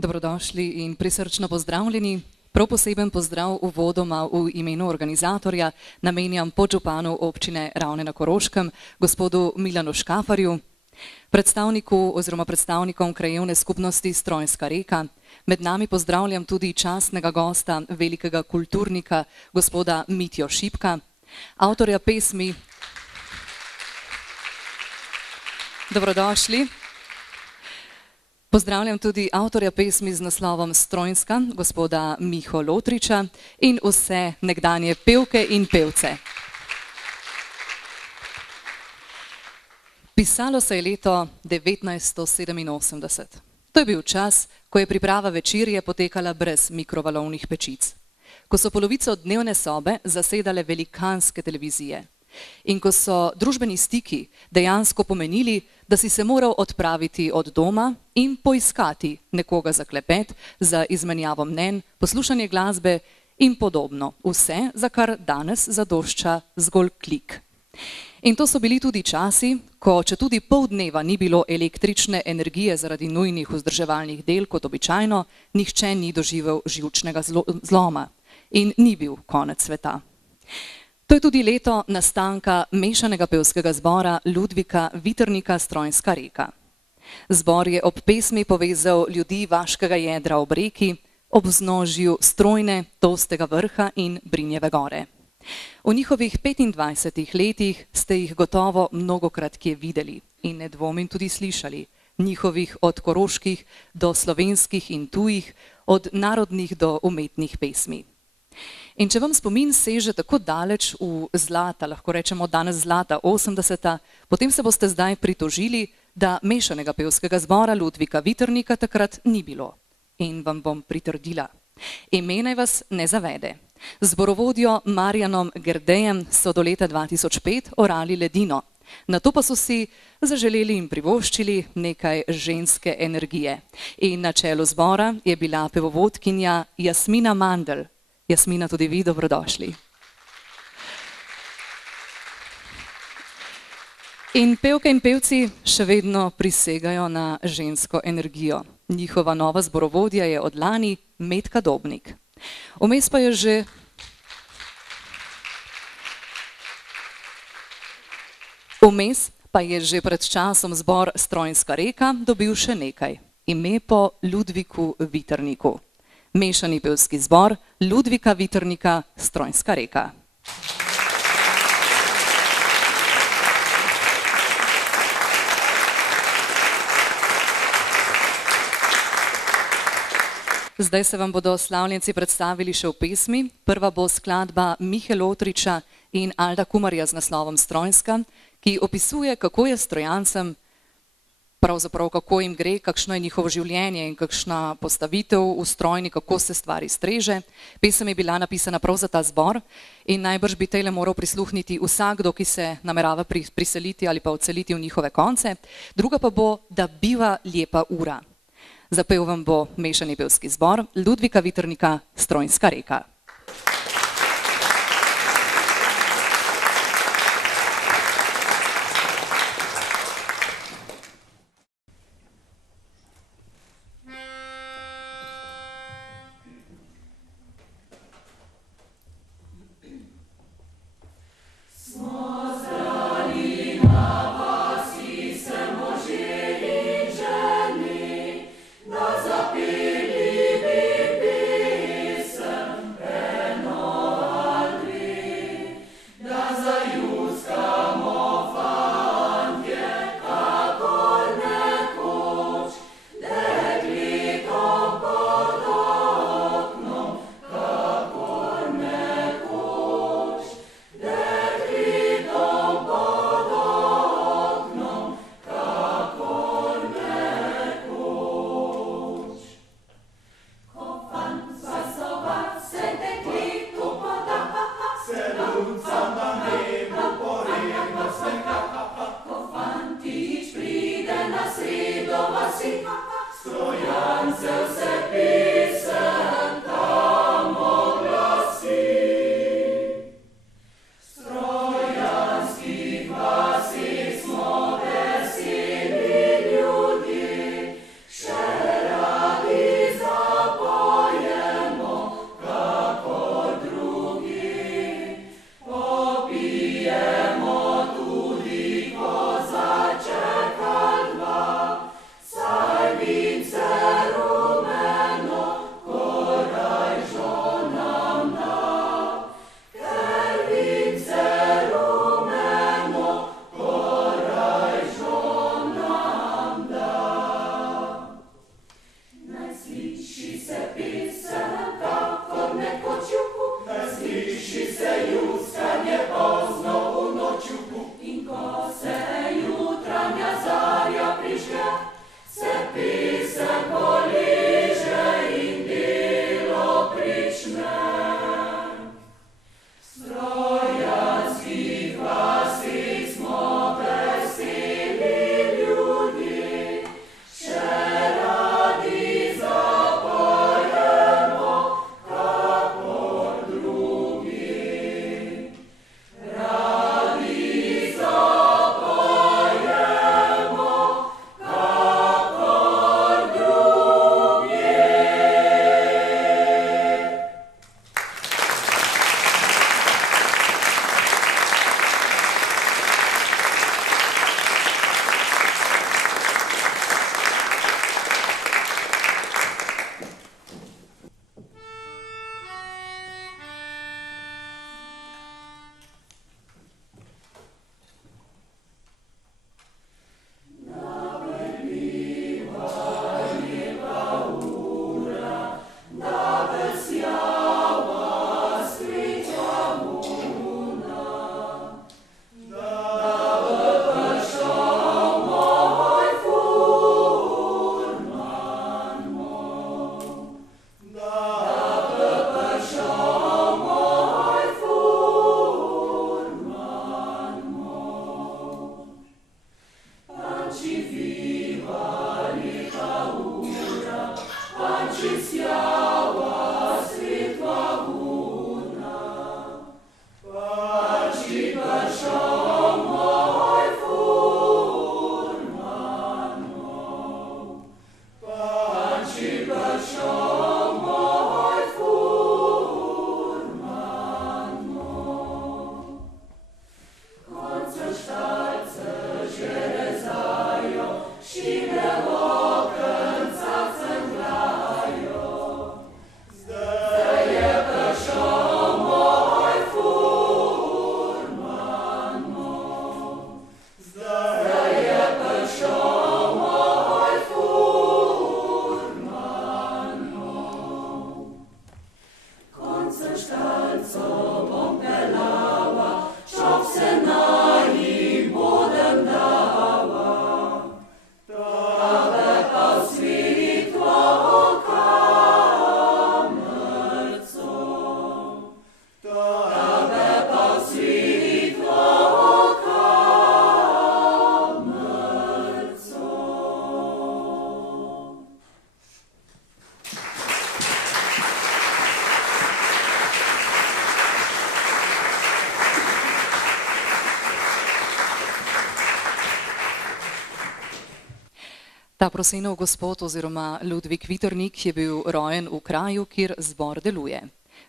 Dobrodošli in prisrčno pozdravljeni. Prav poseben pozdrav uvodoma v imenu organizatorja namenjam podžupanu občine Ravne na Koroškem, gospodu Milanu Škafarju, predstavniku oziroma predstavnikom krajevne skupnosti Strojnska Reka. Med nami pozdravljam tudi častnega gosta, velikega kulturnika, gospoda Mitjo Šipka, avtorja pesmi. Dobrodošli. Pozdravljam tudi avtorja pesmi z naslovom Strojnska, gospoda Miho Lotriča in vse nekdanje pevke in pevce. Pisalo se je leto 1987. To je bil čas, ko je priprava večerje potekala brez mikrovalovnih pečic, ko so polovico dnevne sobe zasedale velikanske televizije in ko so družbeni stiki dejansko pomenili, da si se moral odpraviti od doma in poiskati nekoga za klepet, za izmenjavo mnenj, poslušanje glasbe in podobno. Vse, za kar danes zadošča zgolj klik. In to so bili tudi časi, ko četudi pol dneva ni bilo električne energije zaradi nujnih vzdrževalnih del kot običajno, nihče ni doživel živčnega zloma in ni bil konec sveta. To je tudi leto nastanka mešanega pevskega zbora Ludvika Viternika Strojnska Reka. Zbor je ob pesmi povezal ljudi vaškega jedra ob reki, ob vznožju Strojne, Tolstega vrha in Brinjeve gore. V njihovih 25 letih ste jih gotovo mnogokrat kje videli in ne dvomim tudi slišali, njihovih od koroških do slovenskih in tujih, od narodnih do umetnih pesmi. In če vam spomin seže tako daleč v zlata, lahko rečemo danes zlata 80-ta, potem se boste zdaj pritožili, da mešanega pevskega zbora Ludvika Viternika takrat ni bilo. In vam bom pritrdila. Ime naj vas ne zavede. Zborovodjo Marjanom Gerdejem so do leta 2005 orali ledino. Nato pa so si zaželeli in privoščili nekaj ženske energije. In na čelu zbora je bila pevovodkinja Jasmina Mandl. Jasmina, tudi vi dobrodošli. In pevke in pevci še vedno prisegajo na žensko energijo. Njihova nova zborovodja je od lani Metka Dobnik. Vmes pa je že pred časom zbor Strojnska Reka dobil še nekaj. Ime po Ludviku Viterniku. Mešani pevski zbor Ludvika Viternika Strojnska Reka. Zdaj se vam bodo slavljenci predstavili še v pesmi. Prva bo skladba Mihe Lotriča in Alda Kumarja z naslovom Strojnska, ki opisuje, kako je strojancem, pravzaprav kako jim gre, kakšno je njihovo življenje in kakšna postavitev v strojni, kako se stvari streže. Pesem je bila napisana prav za ta zbor in najbrž bi tejle moral prisluhniti vsakdo, ki se namerava priseliti ali pa odseliti v njihove konce. Druga pa bo, da biva lepa ura. Zapel vam bo mešani pevski zbor Ludvika Viternika Strojnska Reka. Zapili bi pesem Ta Prosenov gospod oziroma Ludvik Viternik je bil rojen v kraju, kjer zbor deluje.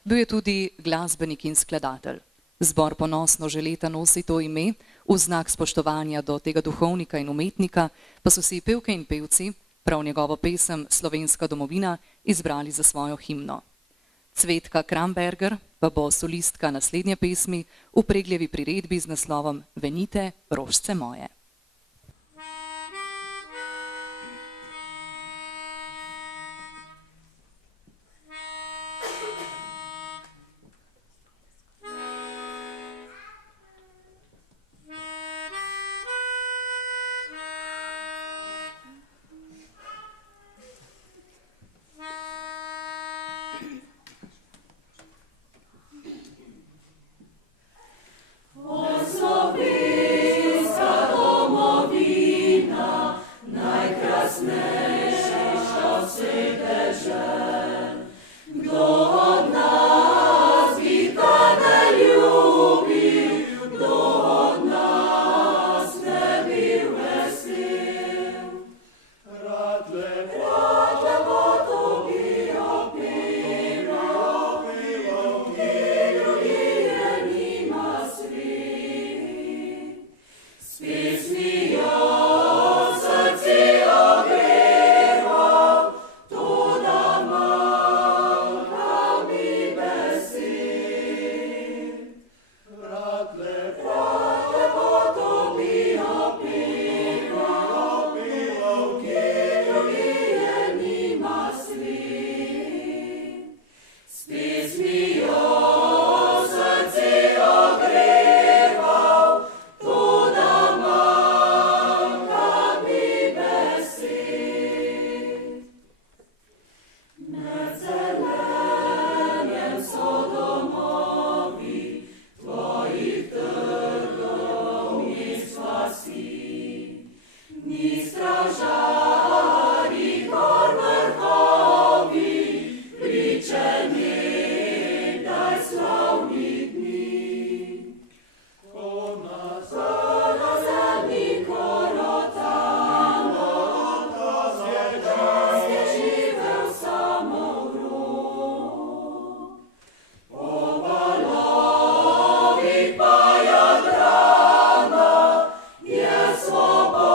Bil je tudi glasbenik in skladatelj. Zbor ponosno že leta nosi to ime, v znak spoštovanja do tega duhovnika in umetnika, pa so si pevke in pevci prav njegovo pesem Slovenska domovina izbrali za svojo himno. Cvetka Kramberger pa bo solistka naslednje pesmi v Pregljevi priredbi z naslovom Venite, rožce moje. Swoboda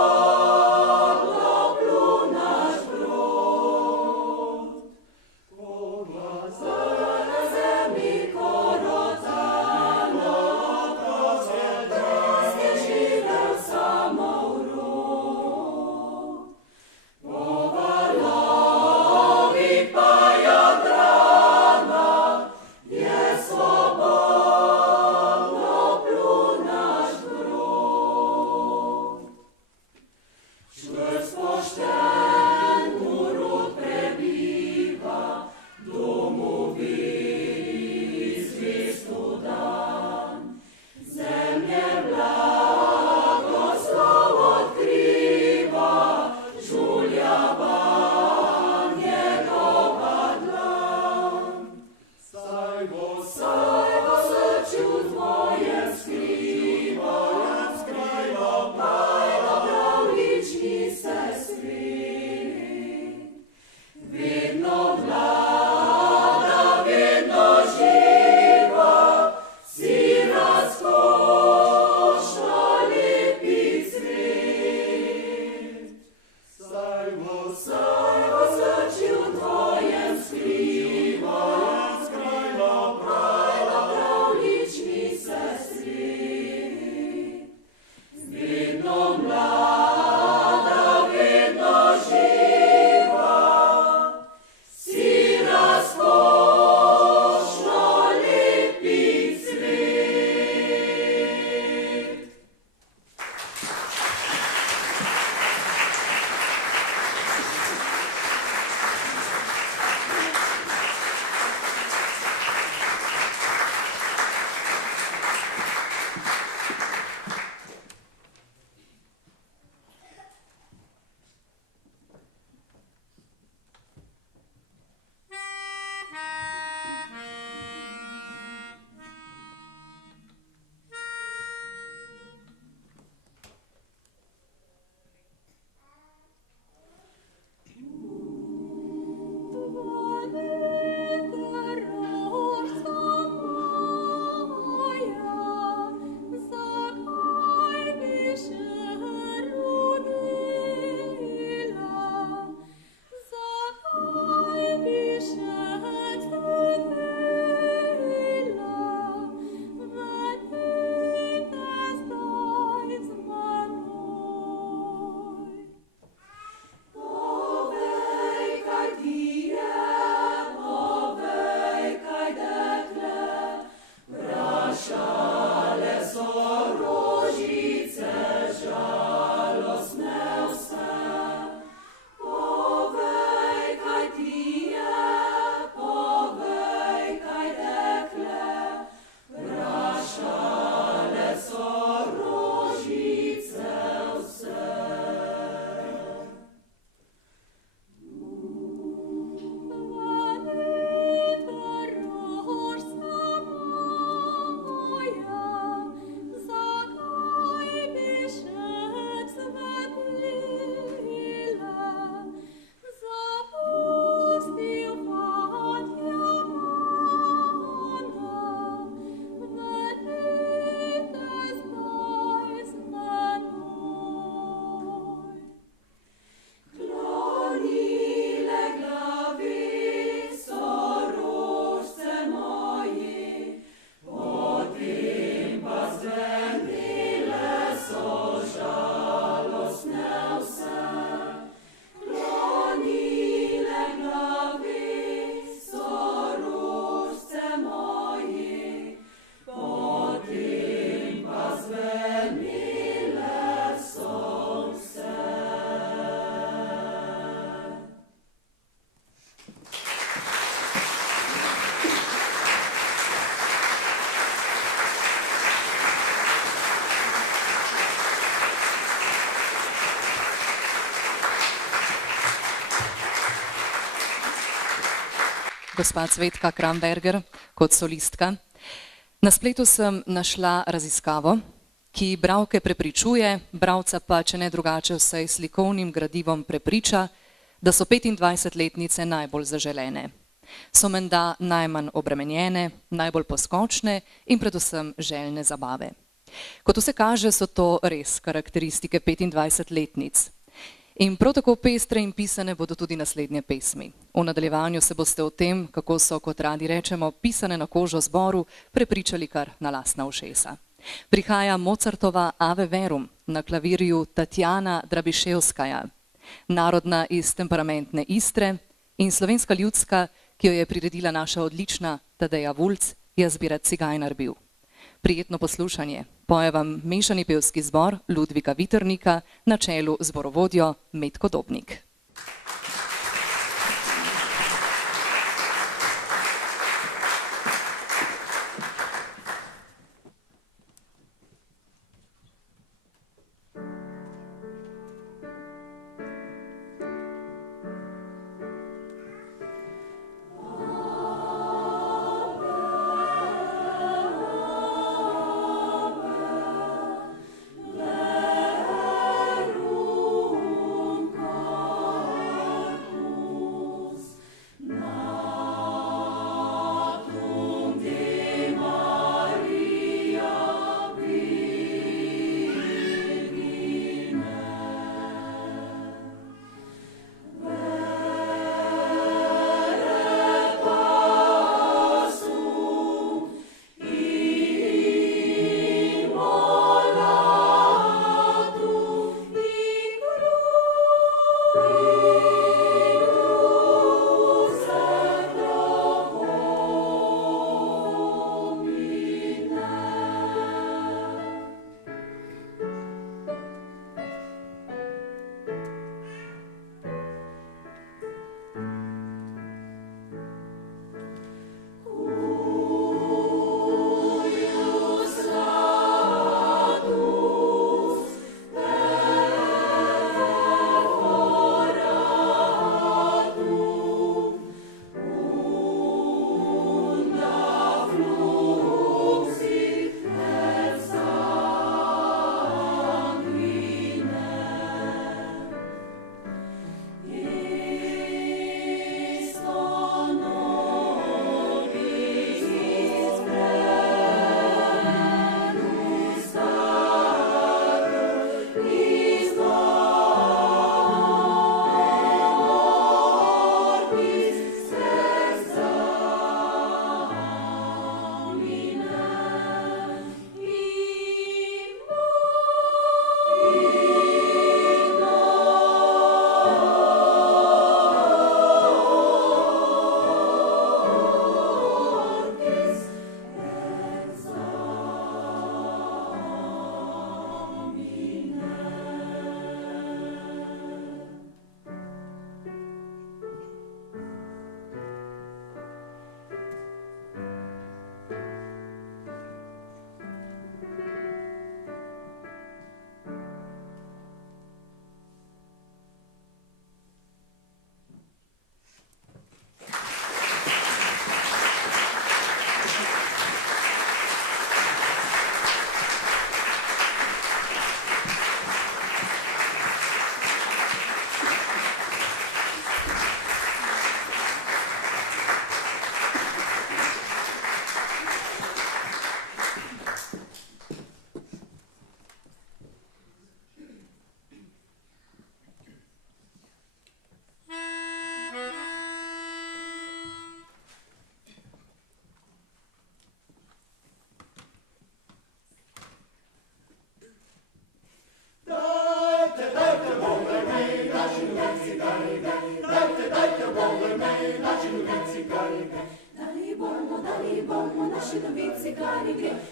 gospa Cvetka Kramberger kot solistka. Na spletu sem našla raziskavo, ki bralke prepričuje, bralca pa, če ne drugače, vsaj slikovnim gradivom prepriča, da so 25-letnice najbolj zaželene. So menda najmanj obremenjene, najbolj poskočne in predvsem željne zabave. Kot vse kaže, so to res karakteristike 25-letnic. In prav tako pestre in pisane bodo tudi naslednje pesmi. V nadaljevanju se boste o tem, kako so, kot radi rečemo, pisane na kožo zboru, prepričali kar na lastna ušesa. Prihaja Mozartova Ave Verum, na klavirju Tatjana Drabiševskaja, narodna iz temperamentne Istre, in slovenska ljudska, ki jo je priredila naša odlična Tadeja Vulc, Jazbira Cigajnar bil. Prijetno poslušanje. Poje vam mešani pevski zbor Ludvika Viternika na čelu zborovodjo Metko Dobnik.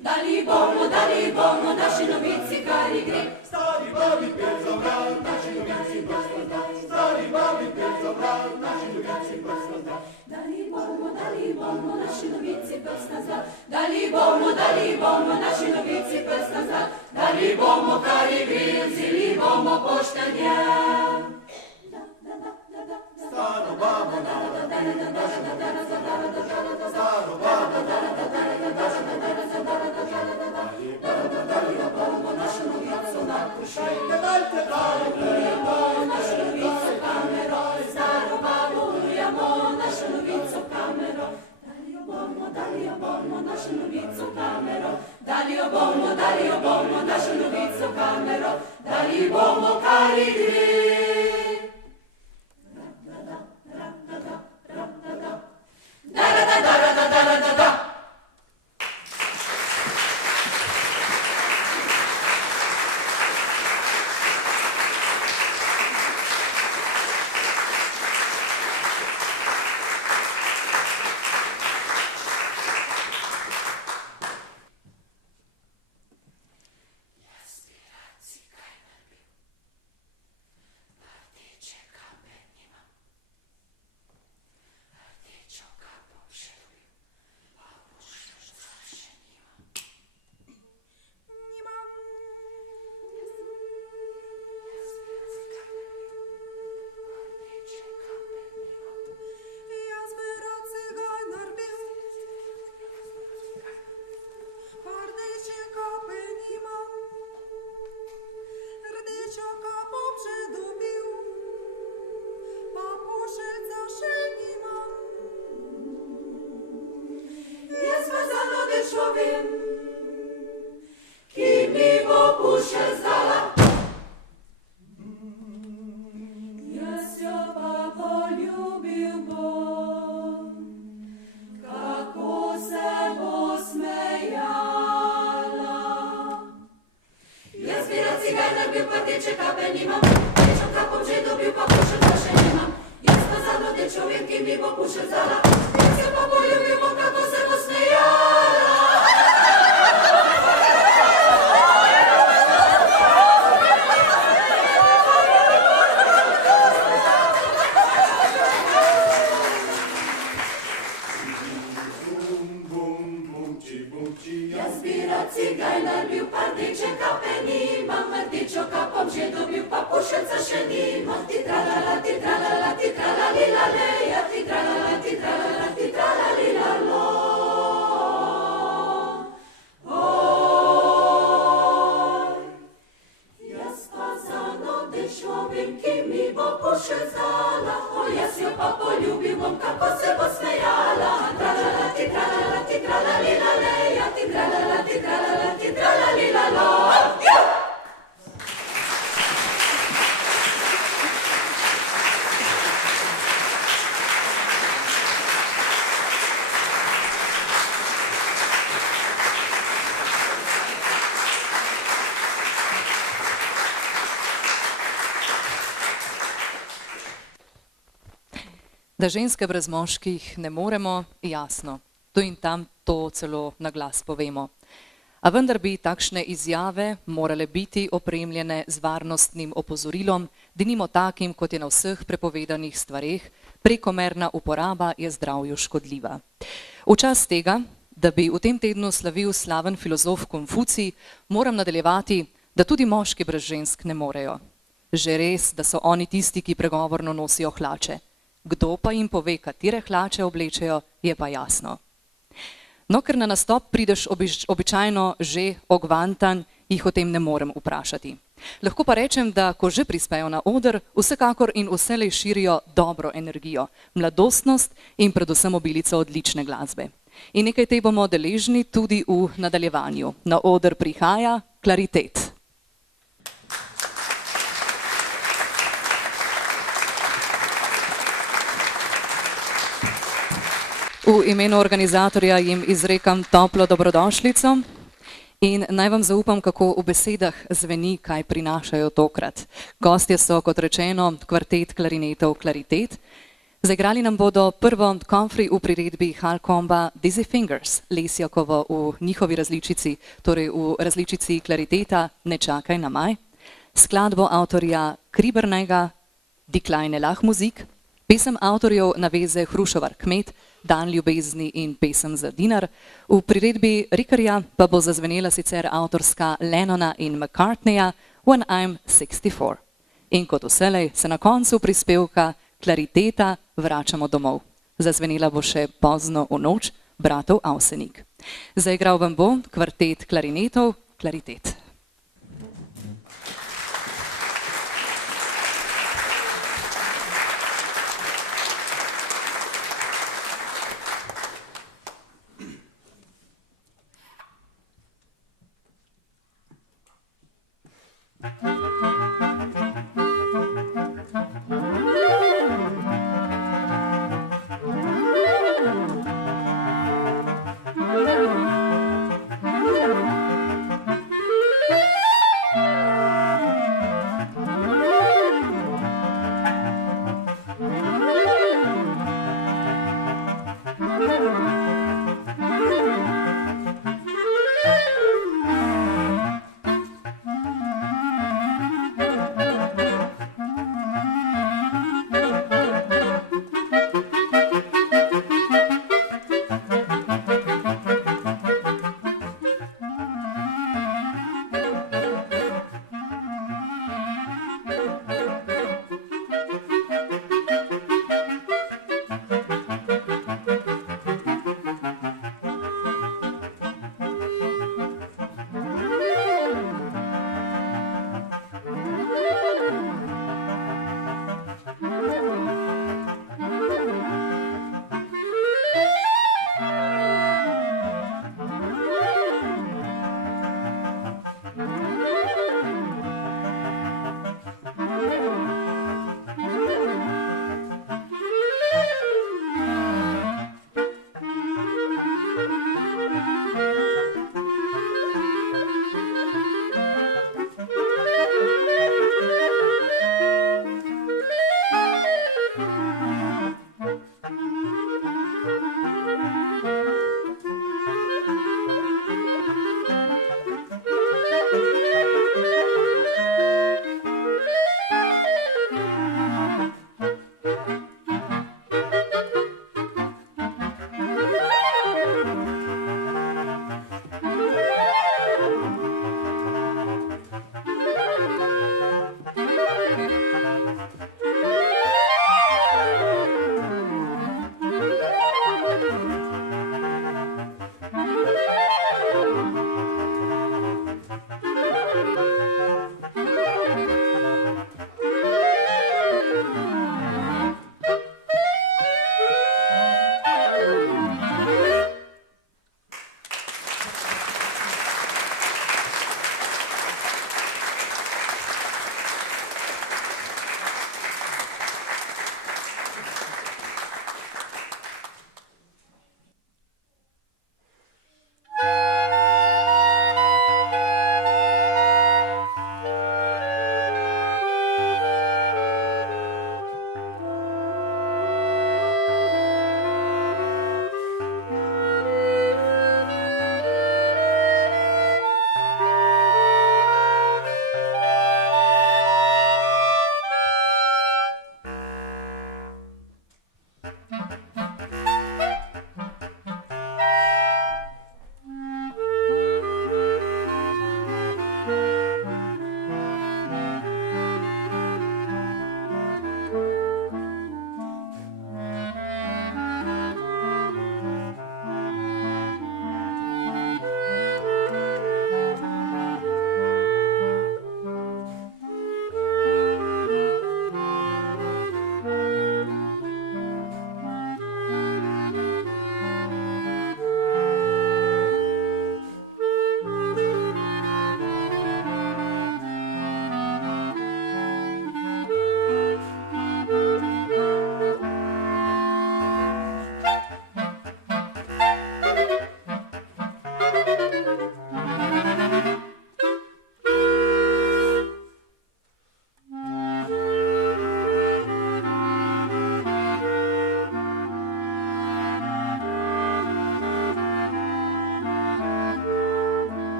Dali bomo naši novici, kar gre. Stari babi pet za bral, naši novici prosto zdaj. Stari babi pet za bral, naši novici prosto zdaj. Dali bomo naši novici prosto zdaj. Dali bomo naši novici prosto zdaj. Dali bomo, kar gre, vzeli bomo poštenje. Staro babo, naša novici prosto zdaj. Dali bomo kari gre. Da ženske brez moških ne moremo, jasno. Tu in tam to celo na glas povemo. A vendar bi takšne izjave morale biti opremljene z varnostnim opozorilom, denimo takim, kot je na vseh prepovedanih stvareh, prekomerna uporaba je zdravju škodljiva. V čas tega, da bi v tem tednu slavil slaven filozof Konfucij, moram nadaljevati, da tudi moški brez žensk ne morejo. Že res, da so oni tisti, ki pregovorno nosijo hlače. Kdo pa jim pove, katere hlače oblečejo, je pa jasno. No, ker na nastop prideš običajno že ogvantan, jih o tem ne morem vprašati. Lahko pa rečem, da ko že prispejo na oder, vsekakor in vselej širijo dobro energijo, mladostnost in predvsem obilico odlične glasbe. In nekaj te bomo deležni tudi v nadaljevanju. Na oder prihaja Klaritet. V imenu organizatorja jim izrekam toplo dobrodošlico in naj vam zaupam, kako v besedah zveni, kaj prinašajo tokrat. Gostje so, kot rečeno, kvartet klarinetov Klaritet. Zaigrali nam bodo prvo konfri v priredbi Halkomba Dizzy Fingers, Lesjakovo v njihovi različici, torej v različici Klariteta Ne čakaj na maj, skladbo avtorja Kribernega Die kleine Lachmusik, pesem avtorjev naveze Hrušovar Kmet, Dan ljubezni in pesem za dinar. V priredbi Rikarja pa bo zazvenela sicer avtorska Lennona in McCartneyja When I'm 64. In kot vselej se na koncu prispevka Klariteta vračamo domov. Zazvenela bo še pozno v noč bratov Avsenik. Zaigral vam bo kvartet klarinetov Klaritet.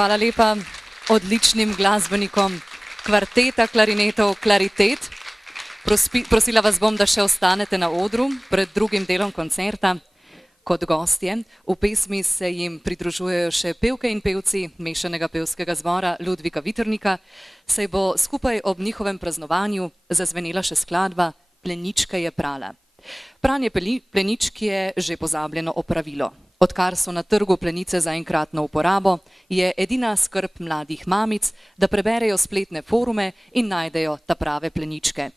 Hvala lepa odličnim glasbenikom kvarteta klarinetov Klaritet. Prosila vas bom, da še ostanete na odru pred drugim delom koncerta kot gostje. V pesmi se jim pridružujejo še pevke in pevci mešanega pevskega zbora Ludvika Viternika, saj bo skupaj ob njihovem praznovanju zazvenela še skladba Plenička je prala. Pranje pleničk je že pozabljeno opravilo. Odkar so na trgu plenice za enkratno uporabo, je edina skrb mladih mamic, da preberejo spletne forume in najdejo ta prave pleničke.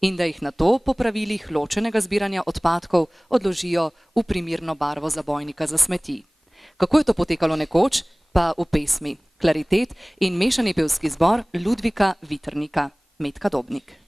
In da jih nato po pravilih ločenega zbiranja odpadkov odložijo v primirno barvo zabojnika za smeti. Kako je to potekalo nekoč, pa v pesmi Klaritet in mešani pevski zbor Ludvika Vitrnika. Metka Dobnik.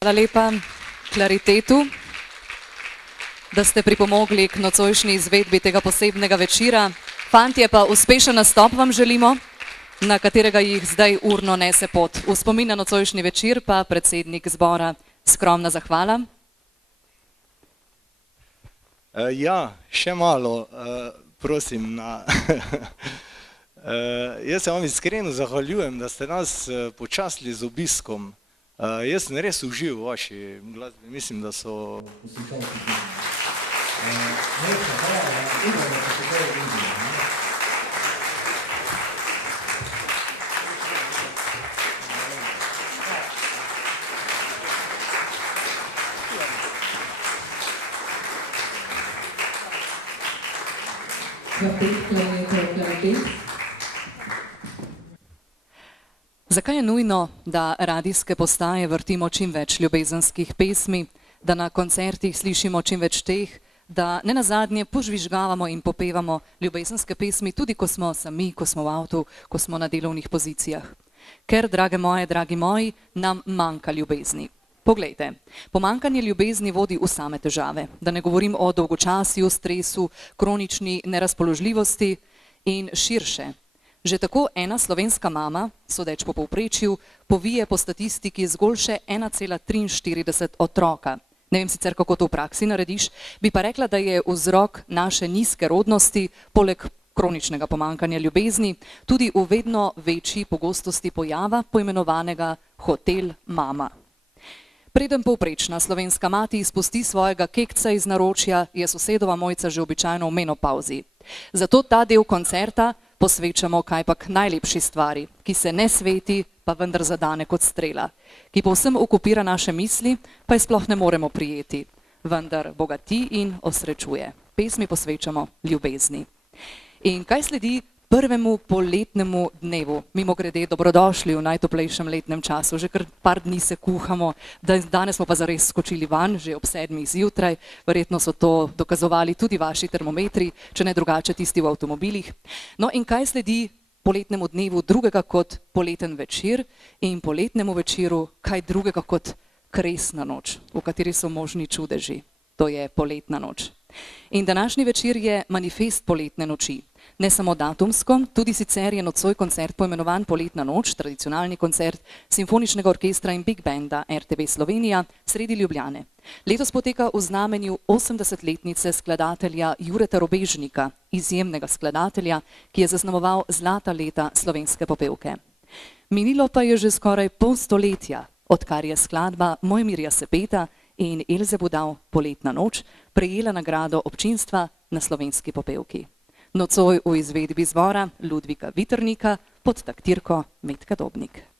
Hvala lepa Klaritetu, da ste pripomogli k nocojšnji izvedbi tega posebnega večera. Fantje pa uspešen nastop vam želimo, na katerega jih zdaj urno nese pot. V spomin na nocojšnji večer pa predsednik zbora, skromna zahvala. Ja, še malo, prosim. Jaz se vam iskreno zahvaljujem, da ste nas počastili z obiskom. Jaz sem res užival v vaši glasbi, mislim, da so... Zakaj je nujno, da radijske postaje vrtimo čim več ljubezenskih pesmi, da na koncertih slišimo čim več teh, da ne nazadnje požvižgavamo in popevamo ljubezenske pesmi tudi, ko smo sami, ko smo v avtu, ko smo na delovnih pozicijah? Ker, drage moje, dragi moji, nam manjka ljubezni. Poglejte, pomanjkanje ljubezni vodi v same težave. Da ne govorim o dolgočasju, stresu, kronični nerazpoložljivosti in širše. Že tako ena slovenska mama, sodeč po povprečju, povije po statistiki zgolj še 1,43 otroka. Ne vem sicer, kako to v praksi narediš, bi pa rekla, da je vzrok naše nizke rodnosti, poleg kroničnega pomanjkanja ljubezni, tudi v vedno večji pogostosti pojava poimenovanega hotel mama. Preden povprečna slovenska mati izpusti svojega kekca iz naročja, je sosedova Mojca že običajno v menopavzi. Zato ta del koncerta posvečamo kajpak najlepši stvari, ki se ne sveti, pa vendar zadane kot strela, ki povsem okupira naše misli, pa je sploh ne moremo prijeti, vendar bogati in osrečuje. Pesmi posvečamo ljubezni. In kaj sledi prvemu poletnemu dnevu? Mimogrede, dobrodošli v najtoplejšem letnem času, že kar par dni se kuhamo, danes smo pa zares skočili van, že ob 7. zjutraj, verjetno so to dokazovali tudi vaši termometri, če ne drugače tisti v avtomobilih. No in kaj sledi poletnemu dnevu drugega kot poleten večer in poletnemu večeru kaj drugega kot kresna noč, v kateri so možni čudeži, to je poletna noč. In današnji večer je manifest poletne noči. Ne samo datumsko, tudi sicer je nocoj koncert poimenovan Poletna noč, tradicionalni koncert Simfoničnega orkestra in Big Banda RTV Slovenija sredi Ljubljane. Letos poteka v znamenju 80-letnice skladatelja Jureta Robežnika, izjemnega skladatelja, ki je zaznamoval zlata leta slovenske popevke. Minilo pa je že skoraj pol stoletja, odkar je skladba Mojmirja Sepeta in Elze Budal Poletna noč prejela nagrado občinstva na slovenski popevki. Nocoj v izvedbi zbora Ludvika Vitrnika pod taktirko Metka Dobnik.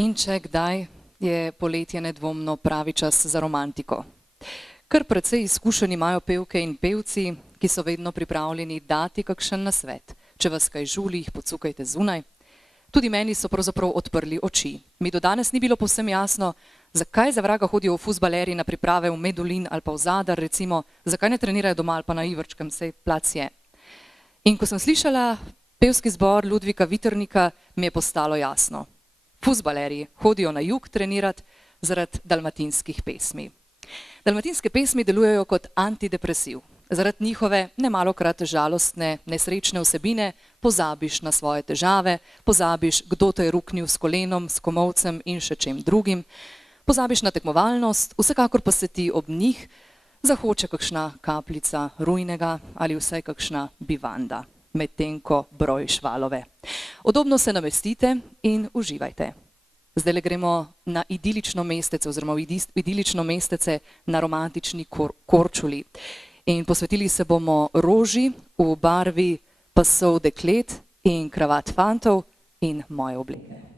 In če kdaj, je poletje nedvomno pravi čas za romantiko. Kar precej izkušenj imajo pevke in pevci, ki so vedno pripravljeni dati kakšen nasvet. Če vas kaj žuli, jih pocukajte zunaj. Tudi meni so pravzaprav odprli oči. Mi do danes ni bilo povsem jasno, zakaj za vraga hodijo fuzbalerji na priprave v Medulin ali pa v Zadar, recimo, zakaj ne trenirajo doma ali pa na Ivrčkem, sej plac je. In ko sem slišala pevski zbor Ludvika Viternika, mi je postalo jasno. Fuzbalerji hodijo na jug trenirati zaradi dalmatinskih pesmi. Dalmatinske pesmi delujejo kot antidepresiv. Zaradi njihove nemalokrat žalostne, nesrečne vsebine pozabiš na svoje težave, pozabiš, kdo te je ruknil s kolenom, s komolcem in še čem drugim, pozabiš na tekmovalnost, vsekakor pa se ti ob njih zahoče kakšna kapljica rujnega ali vsaj kakšna bivanda, medtem ko brojiš valove. Udobno se namestite in uživajte. Zdaj gremo na idilično mestece oziroma v idilično mestece na romantični Korčuli. In posvetili se bomo roži v barvi pasov deklet in kravat fantov in moje obleke.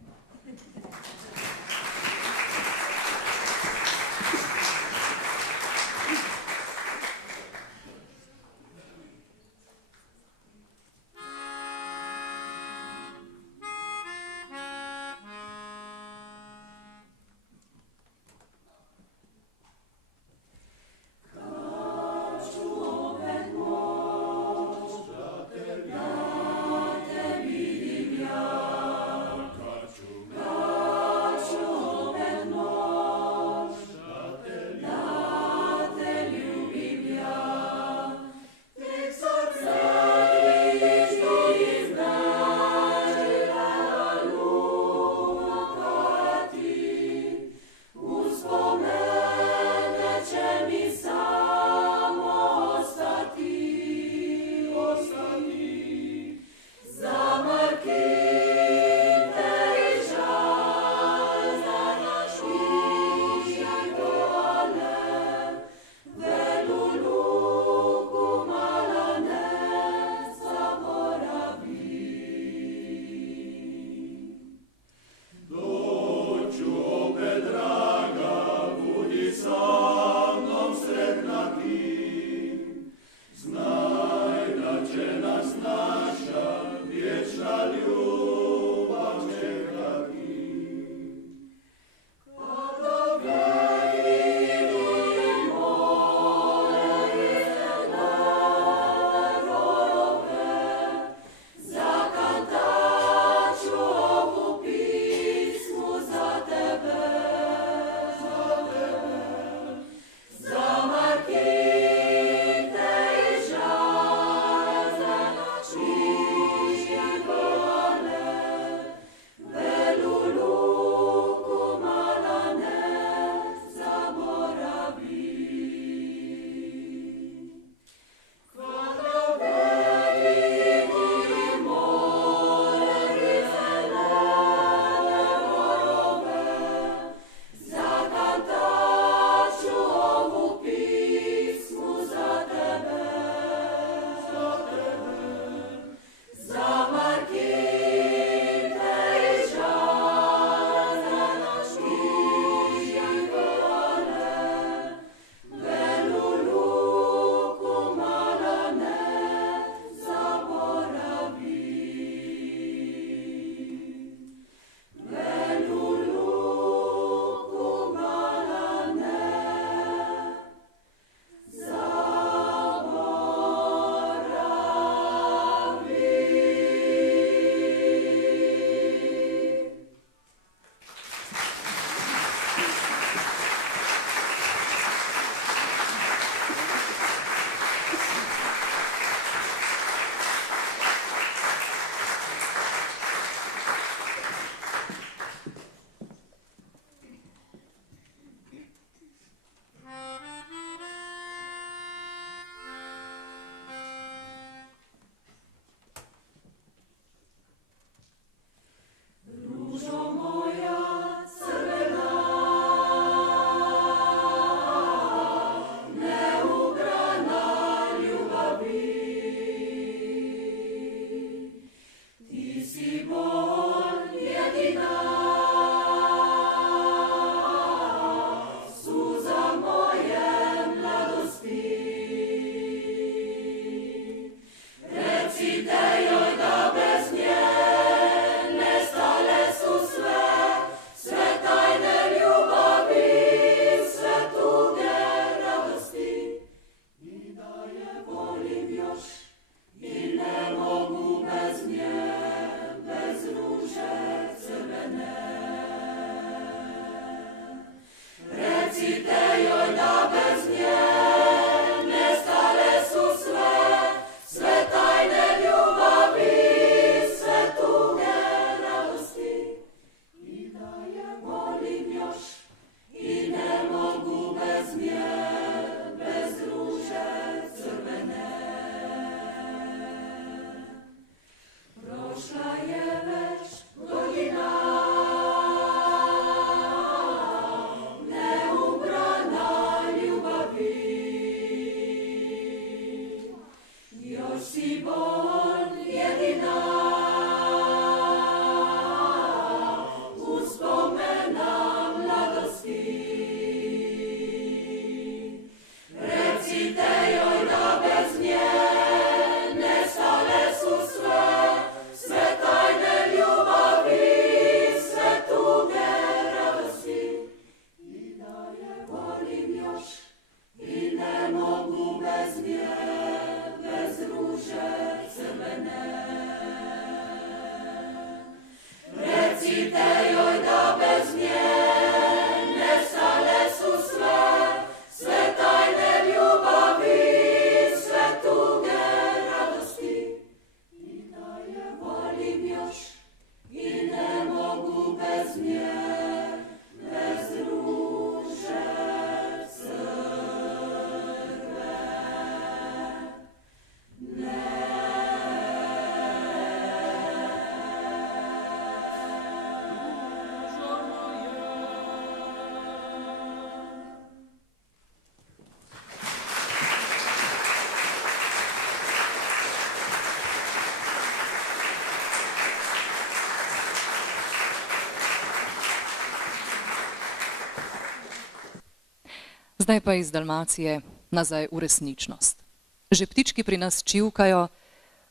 Zdaj pa iz Dalmacije nazaj v resničnost. Že ptički pri nas čivkajo,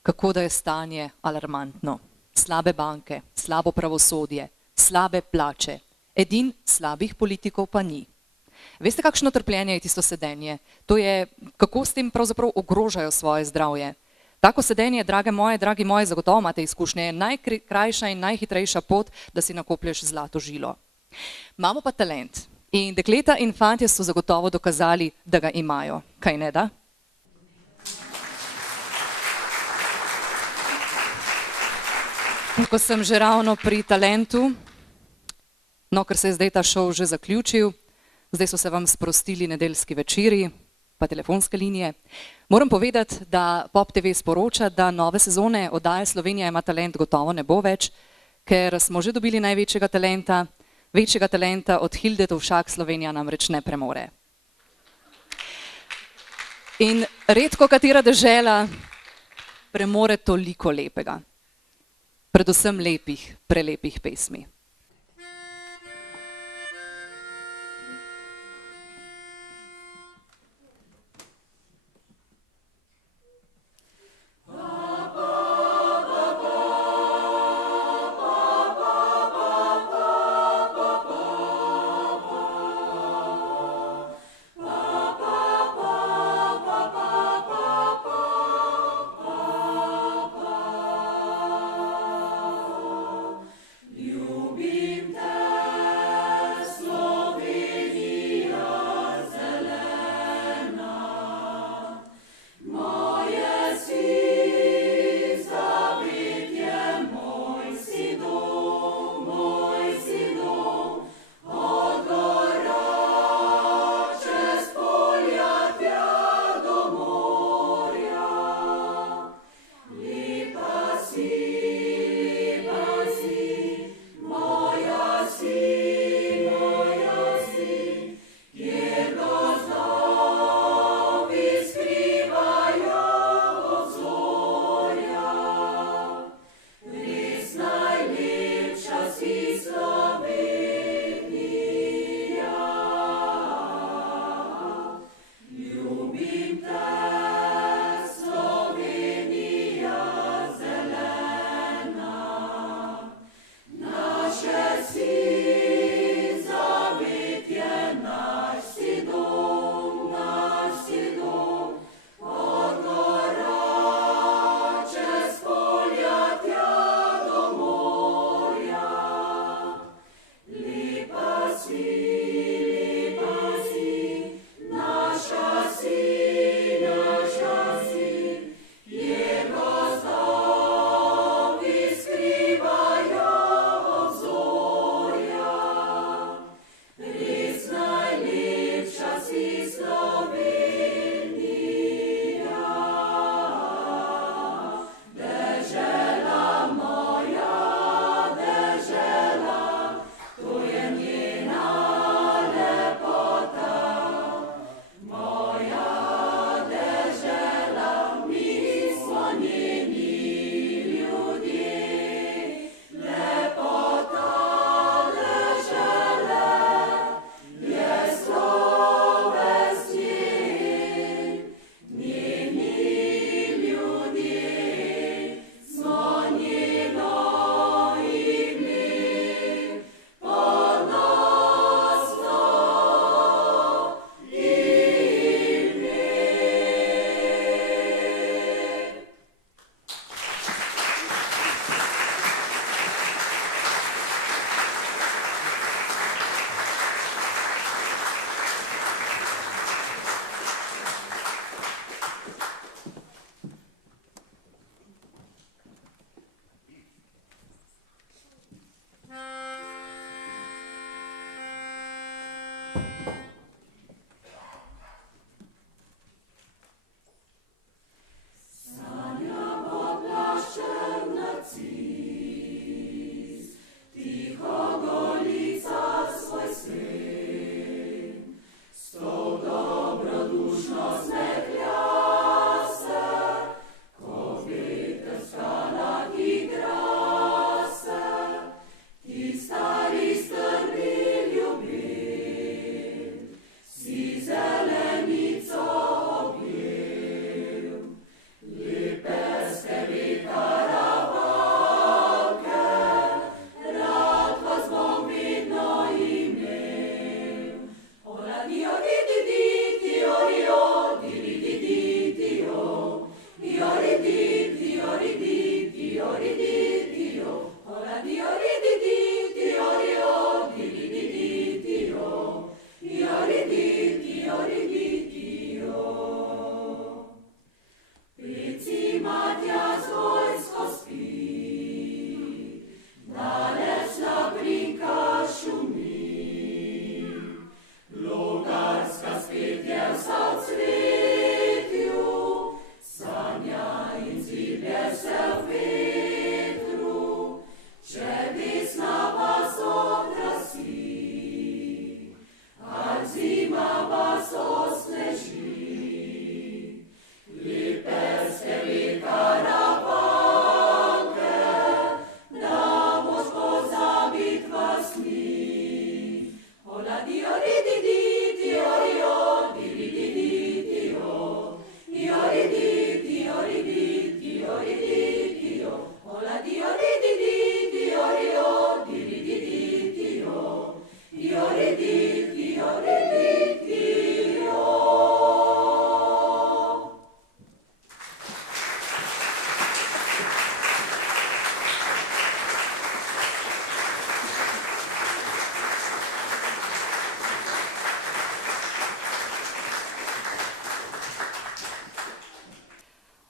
kako da je stanje alarmantno. Slabe banke, slabo pravosodje, slabe plače, edin slabih politikov pa ni. Veste, kakšno trpljenje je tisto sedenje? To je, kako s tem pravzaprav ogrožajo svoje zdravje. Tako sedenje, dragi moji, zagotovo imate izkušnje, je najkrajša in najhitrejša pot, da si nakoplješ zlato žilo. Imamo pa talent in dekleta in fantje so zagotovo dokazali, da ga imajo. Kaj ne da? Ko sem že ravno pri talentu, no, ker se je zdaj ta šov že zaključil, zdaj so se vam sprostili nedeljski večeri, pa telefonske linije. Moram povedati, da Pop TV sporoča, da nove sezone oddaje Slovenija ima talent gotovo ne bo več, ker smo že dobili največjega talenta, večjega talenta od Hilde Tovšak Slovenija namreč ne premore. In redko katera dežela premore toliko lepega, predvsem lepih, prelepih pesmi. Ljubi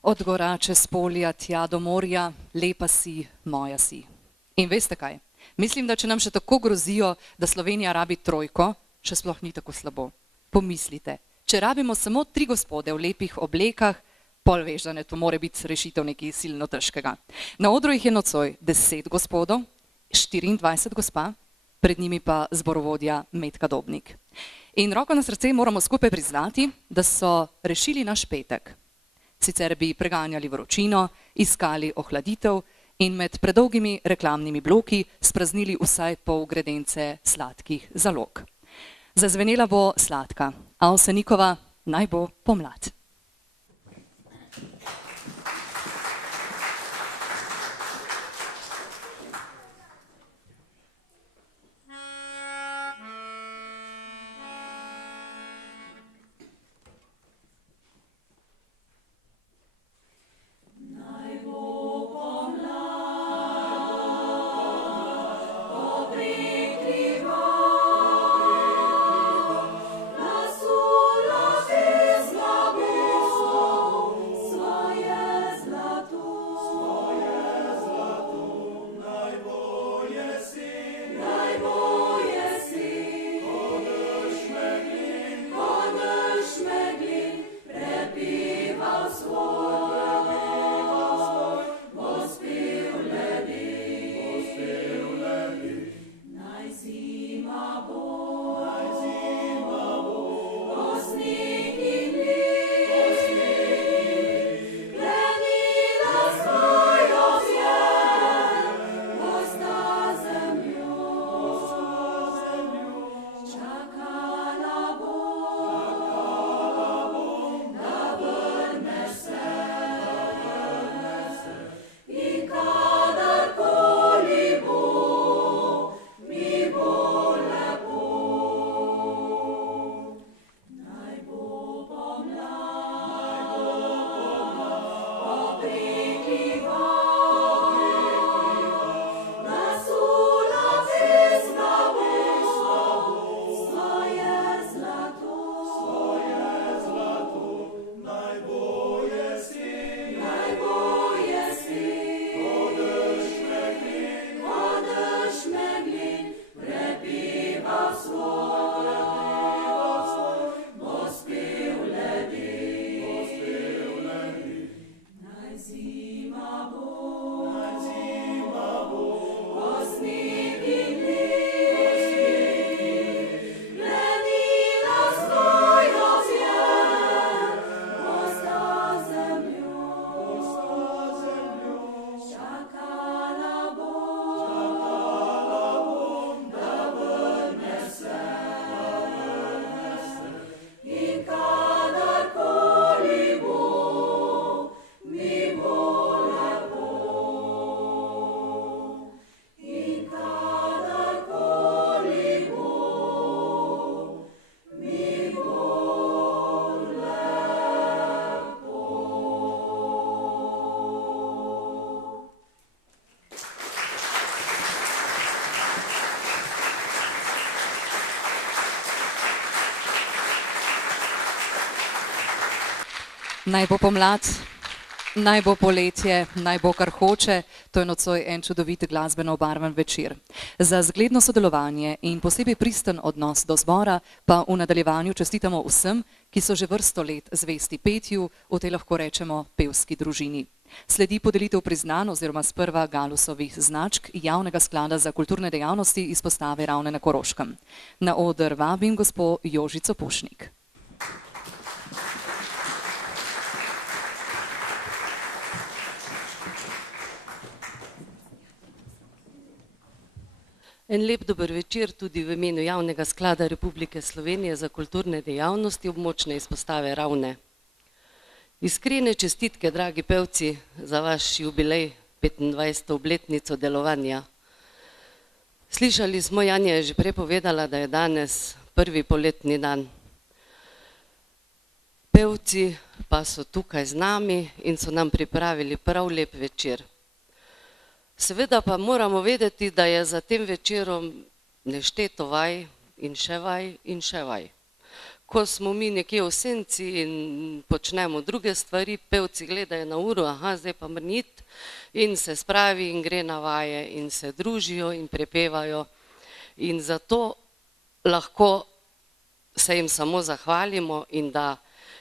Od gora čez polja tja do morja, lepa si, moja si. In veste kaj? Mislim, da če nam še tako grozijo, da Slovenija rabi trojko, še sploh ni tako slabo. Pomislite, če rabimo samo 3 gospode v lepih oblekah, pol veš, da ne, to more biti rešitev nekaj silno težkega. Na odru jih je nocoj 10 gospodov, 24 gospa, pred njimi pa zborovodja Metka Dobnik. In roko na srce moramo skupaj priznati, da so rešili naš petek. Sicer bi preganjali vročino, iskali ohladitev in med predolgimi reklamnimi bloki spraznili vsaj pol gredence sladkih zalog. Zazvenela bo sladka, Avsenikova Naj bo pomlad. Naj bo pomlad, naj bo poletje, naj bo kar hoče, to je nocoj en čudovit glasbeno obarvan večer. Za zgledno sodelovanje in posebej pristen odnos do zbora pa v nadaljevanju čestitamo vsem, ki so že vrsto let zvesti petju, v tej lahko rečemo pevski družini. Sledi podelitev priznanj oziroma sprva Galusovih značk Javnega sklada za kulturne dejavnosti izpostave Ravne na Koroškem. Na oder vabim gospo Jožico Pušnik. En lep dober večer tudi v imenu Javnega sklada Republike Slovenije za kulturne dejavnosti območne izpostave Ravne. Iskrene čestitke, dragi pevci, za vaš jubilej, 25. obletnico delovanja. Slišali smo, Janja je že prej povedala, da je danes prvi poletni dan. Pevci pa so tukaj z nami in so nam pripravili prav lep večer. Seveda pa moramo vedeti, da je za tem večerom nešteto vaj in še vaj in še vaj. ko smo mi nekje v senci in počnemo druge stvari, pevci gledajo na uro, aha, zdaj pa mrnit, in se spravi in gre na vaje in se družijo in prepevajo. In zato lahko se jim samo zahvalimo in da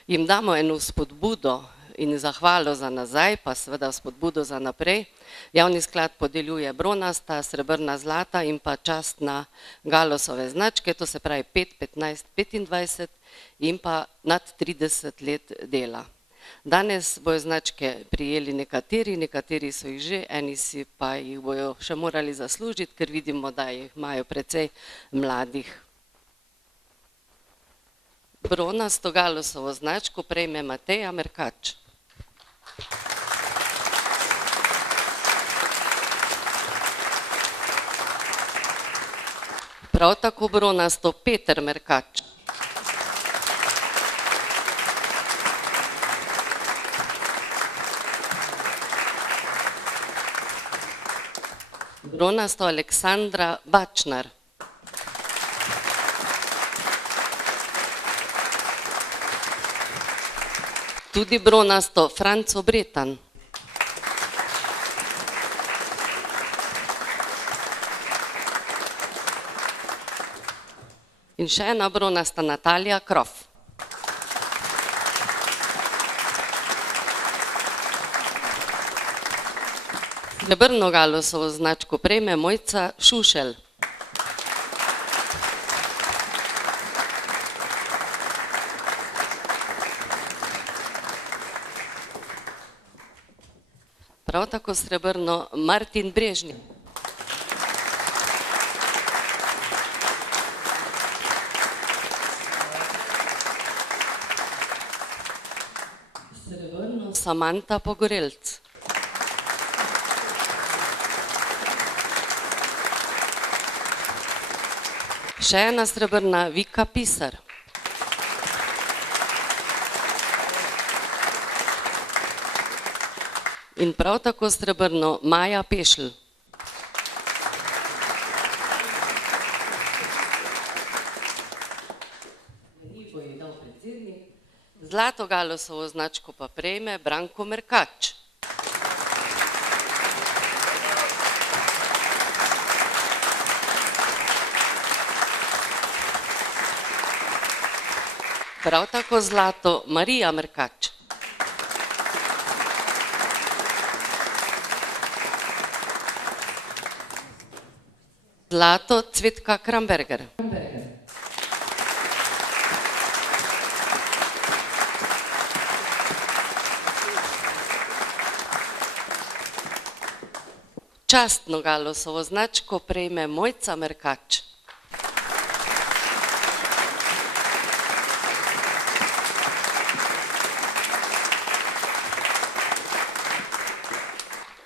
jim damo eno spodbudo in zahvalo za nazaj, pa seveda spodbudo za naprej. Javni sklad podeljuje bronasta, srebrna, zlata in pa častna Galosove značke, to se pravi 5, 15, 25 in pa nad 30 let dela. Danes bojo značke prijeli nekateri so jih že, eni si pa jih bojo še morali zaslužiti, ker vidimo, da jih imajo precej mladih. Bronasto Galosovo značko prejme Mateja Merkač. Prav tako bronasto Peter Merkač. Bronasto Aleksandra Bačnar. Tudi bronasto Franco Bretan. In še ena bronasta Natalija Krof. Srebrno Galosovo značko prejme Mojca Šušelj. Prav tako srebrno Martin Brežnik. Srebrno Samanta Pogorelc. Še ena srebrna Vika Pisar. In prav tako srebrno Maja Pešl. Zlato Galosovo značko pa prejme Branko Merkač. Prav tako zlato Marija Merkač. Zlato Cvetka Kramberger. Častno Galosovo značko prejme Mojca Merkač.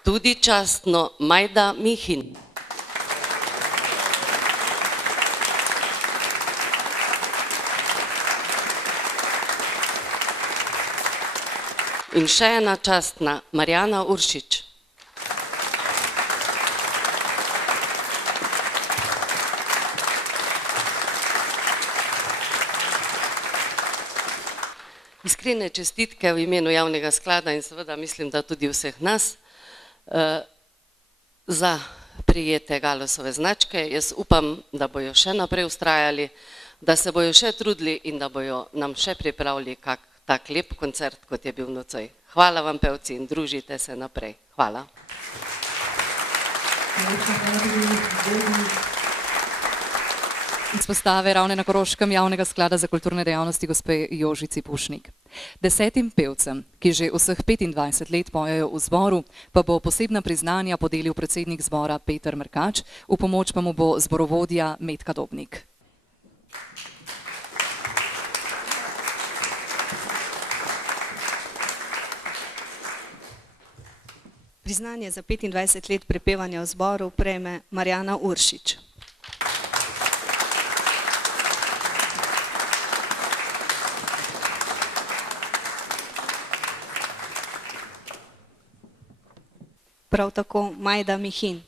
Tudi častno Majda Mihin. In še ena častna Marjana Uršič. Iskrene čestitke v imenu javnega sklada in seveda mislim, da tudi vseh nas za prejete Galosove značke. Jaz upam, da bojo še naprej vztrajali, da se bojo še trudili in da bojo nam še pripravili kak tak lep koncert, kot je bil nocoj. Hvala vam, pevci, in družite se naprej. Hvala. Izpostave Ravne na Koroškem javnega sklada za kulturne dejavnosti gospe Jožici Pušnik. 10 pevcem, ki že vseh 25 let pojejo v zboru, pa bo posebna priznanja podelil predsednik zbora Peter Merkač, v pomoč pa mu bo zborovodja Metka Dobnik. Priznanje za 25 let prepevanja v zboru prejme Marjana Uršič. Prav tako Majda Mihin.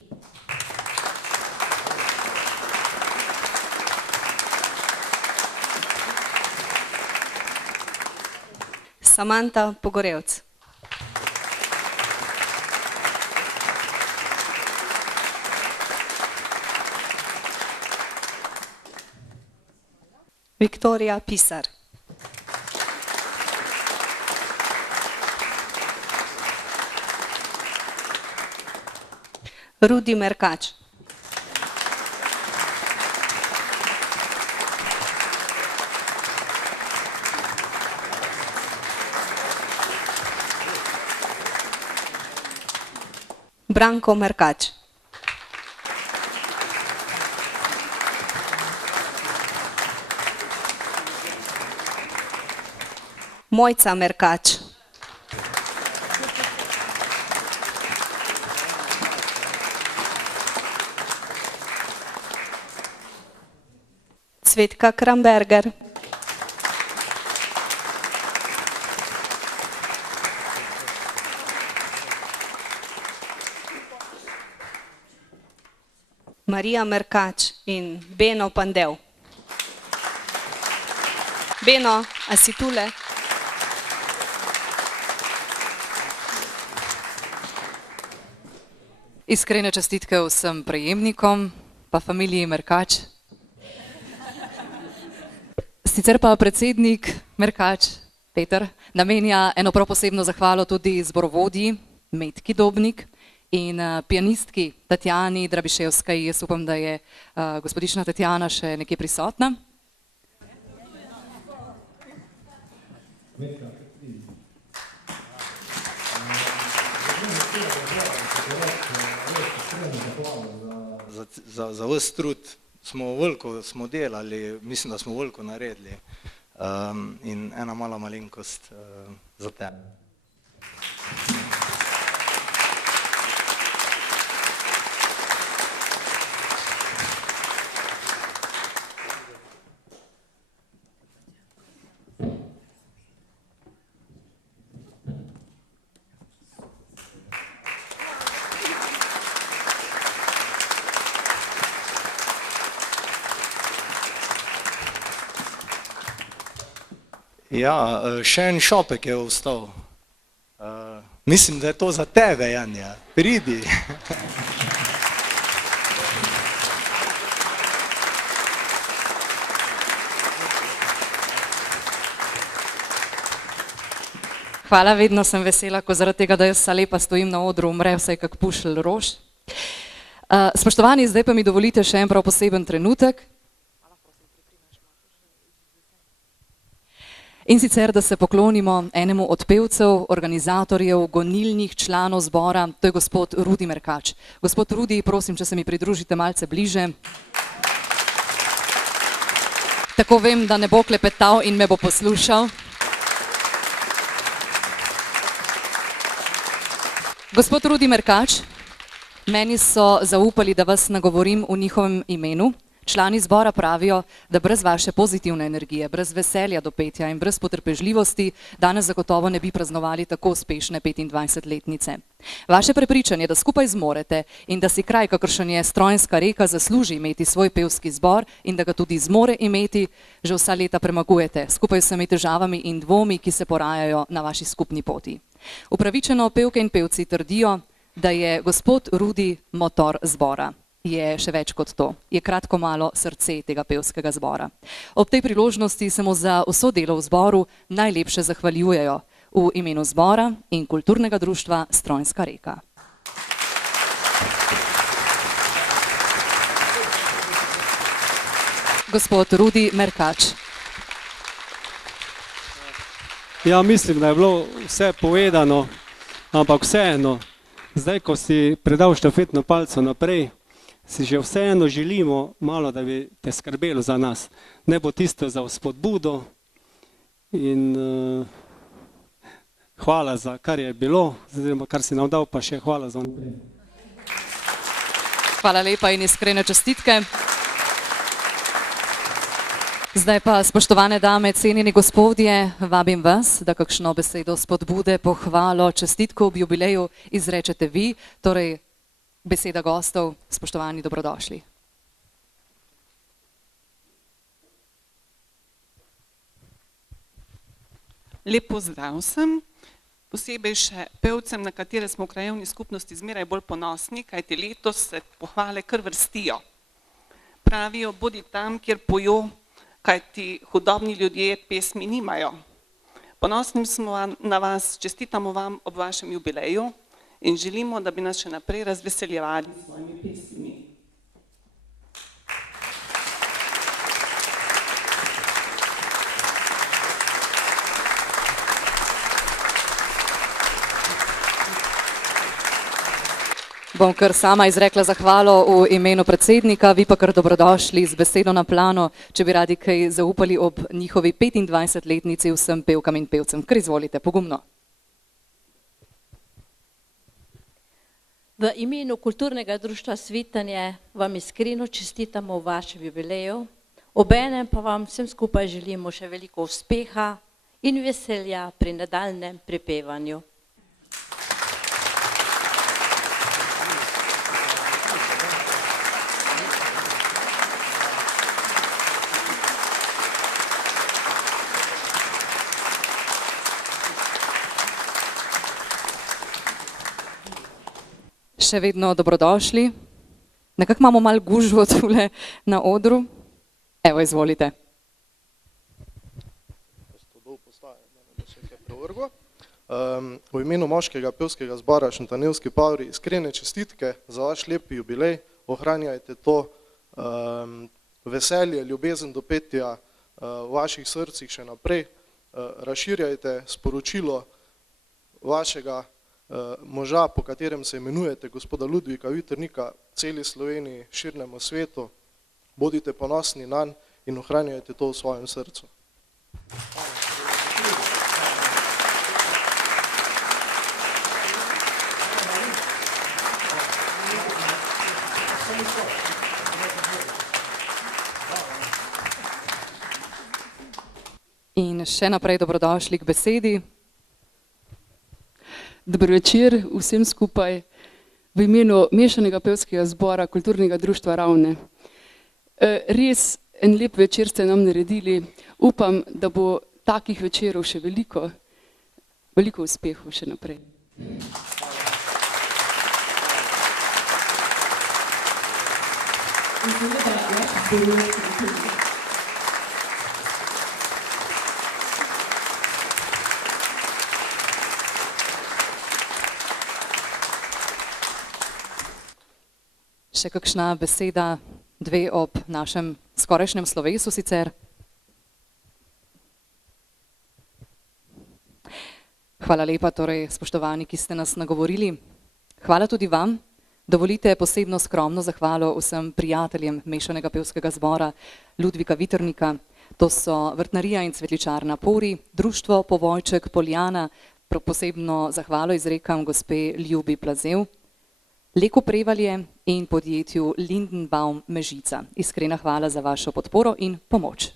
Samanta Pogorevc. Viktorija Pisar. Rudi Merkač. Branko Merkač. Mojca Merkač. Cvetka Kramberger. Marija Merkač in Beno Pandev. Beno, a si tule? Iskrene čestitke vsem prejemnikom, pa familiji Merkač. Sicer pa predsednik Merkač, Peter, namenja eno prav posebno zahvalo tudi zborovodji Metki Dobnik in pianistki Tatjani Drabiševskaji. Jaz upam, da je gospodična Tatjana še nekje prisotna. Za ves trud smo delali, mislim, da smo veliko naredili in ena mala malenkost za tebe. Ja, še en šopek je ostal. Mislim, da je to za tebe, Janja. Pridi. Hvala, vedno sem vesela, ko zaradi tega, da jaz lepa stojim na odru, umre vsaj kak pušelj rož. Spoštovani, zdaj pa mi dovolite še en prav poseben trenutek. In sicer, da se poklonimo enemu od pevcev, organizatorjev, gonilnih članov zbora, to je gospod Rudi Merkač. Gospod Rudi, prosim, če se mi pridružite malce bliže. Tako vem, da ne bo klepetal in me bo poslušal. Gospod Rudi Merkač, meni so zaupali, da vas nagovorim v njihovem imenu. Člani zbora pravijo, da brez vaše pozitivne energije, brez veselja do petja in brez potrpežljivosti danes zagotovo ne bi praznovali tako uspešne 25-letnice. Vaše prepričanje, da skupaj zmorete in da si kraj, kakršen je Strojnska reka, zasluži imeti svoj pevski zbor in da ga tudi zmore imeti, že vsa leta premagujete, skupaj s vsemi težavami in dvomi, ki se porajajo na vaši skupni poti. Upravičeno pevke in pevci trdijo, da je gospod Rudi motor zbora. Je še več kot to. Je kratko malo srce tega pevskega zbora. Ob tej priložnosti se mu za vso delo v zboru najlepše zahvaljujejo v imenu zbora in kulturnega društva Strojnska reka. Gospod Rudi Merkač. Ja, mislim, da je bilo vse povedano, ampak vseeno, zdaj, ko si predal štafetno palco naprej, si že vseeno želimo malo, da bi te skrbelo za nas. Ne bo tisto za vzpodbudo in hvala za kar je bilo, oziroma kar si nam dal, pa še hvala za naprej. Hvala lepa in iskrene čestitke. Zdaj pa, spoštovane dame, cenjeni gospodje, vabim vas, da kakšno besedo spodbude, pohvalo, čestitko ob jubileju izrečete vi, torej beseda gostov, spoštovani, dobrodošli. Lep pozdrav vsem, posebej še pevcem, na katere smo v krajevni skupnosti zmeraj bolj ponosni, kajti letos se pohvale kar vrstijo. Pravijo, bodi tam, kjer pojo, kajti hudobni ljudje pesmi nimajo. Ponosni smo na vas, čestitamo vam ob vašem jubileju in želimo, da bi nas še naprej razveseljevali s svojimi pesmi. Bom kar sama izrekla zahvalo v imenu predsednika, vi pa kar dobrodošli z besedo na plano, če bi radi kaj zaupali ob njihovi 25-letnici vsem pevkam in pevcem. Kar izvolite, pogumno. V imenu Kulturnega društva Svitanje vam iskreno čestitamo v vašem jubileju, obenem pa vam vsem skupaj želimo še veliko uspeha in veselja pri nadaljnjem prepevanju. Še vedno dobrodošli. Nekako imamo malo gužvo tule na odru. Evo, izvolite. V imenu moškega pevskega zbora Šentanelski Pavri iskrene čestitke za vaš lep jubilej. Ohranjajte to veselje, ljubezen do petja v vaših srcih še naprej. Razširjajte sporočilo vašega moža, po katerem se imenujete, gospoda Ludvika Vitrnika, celi Sloveniji, širnemu svetu. Bodite ponosni nanj in ohranjajte to v svojem srcu. In še naprej dobrodošli k besedi. Dober večer vsem skupaj v imenu Mešanega pevskega zbora Kulturnega društva Ravne. Res en lep večer ste nam naredili. Upam, da bo takih večerov še veliko, veliko uspehov še naprej. Še kakšna beseda, dve ob našem skorajšnjem slovesu sicer. Hvala lepa, torej, spoštovani, ki ste nas nagovorili. Hvala tudi vam. Dovolite posebno skromno zahvalo vsem prijateljem Mešanega pevskega zbora Ludvika Vitrnika. To so Vrtnarija in cvetličarna Pori, Društvo Povojček Poljana, posebno zahvalo izrekam gospe Ljubi Plazev, Leko Prevalje in podjetju Lindenbaum Mežica. Iskrena hvala za vašo podporo in pomoč.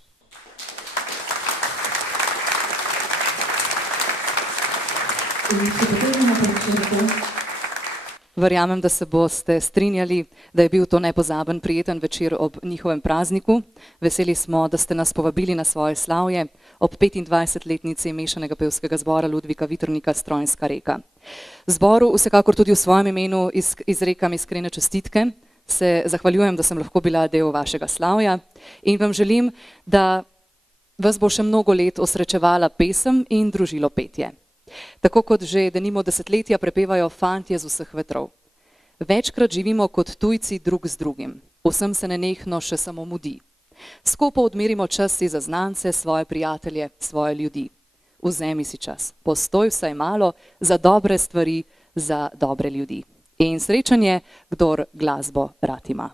Verjamem, da se boste strinjali, da je bil to nepozaben, prijeten večer ob njihovem prazniku. Veseli smo, da ste nas povabili na svoje slavje ob 25-letnici Mešanega pevskega zbora Ludvika Vitrnika Strojnska reka. Zboru vsekakor tudi v svojem imenu izrekam iskrene čestitke. Se zahvaljujem, da sem lahko bila del vašega slavja in vam želim, da vas bo še mnogo let osrečevala pesem in družilo petje. Tako kot že denimo desetletja prepevajo fantje z vseh vetrov. Večkrat živimo kot tujci drug z drugim. Vsem se nenehno še samo mudi. Skopo odmerimo čas si za znance, svoje prijatelje, svoje ljudi. Vzemi si čas. Postoj vsaj malo za dobre stvari, za dobre ljudi. In srečanje, kdor glasbo rad ima.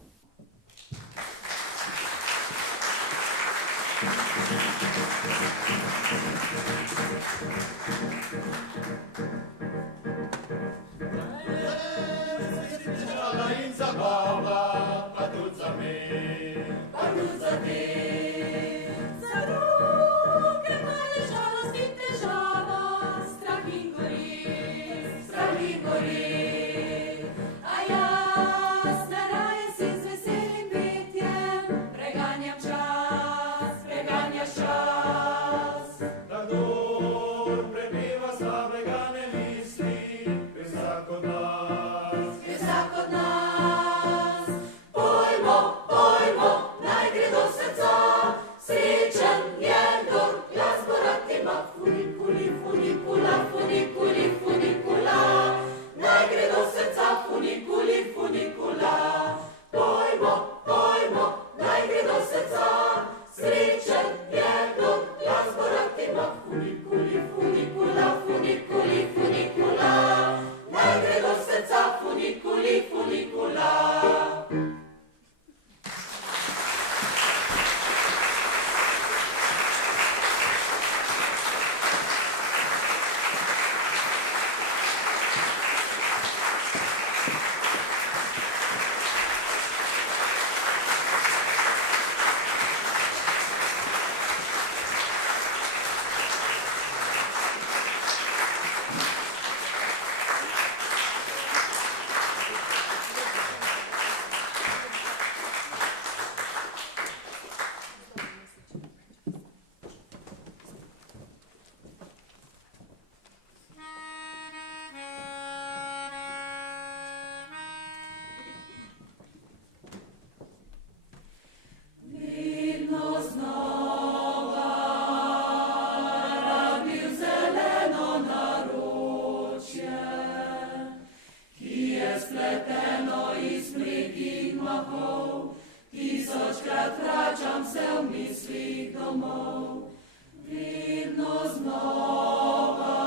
domov, vedno znova,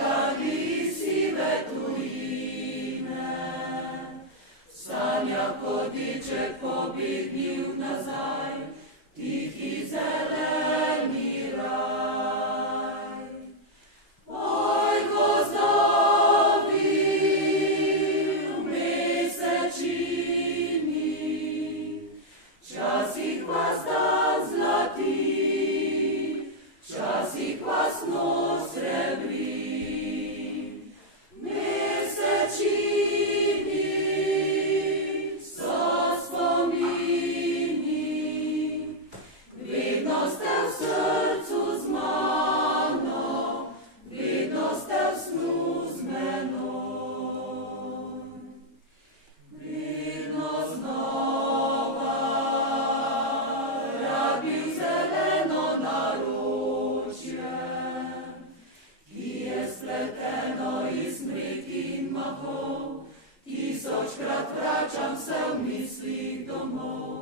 radi sive tujine, sanja kodiček pobegnil nazaj, tihi zeleni raj. Oj, gozdovi v mesečini, včasih vas dan zlati, včasih vas noč srebri. Mesečini so spomini, vedno ste v srcu z mano, vedno ste v snu z menoj. Vedno znova rabil zeleno naročje, ki je spleteno iz mrek in mahov, tisočkrat vračam se v mislih domov.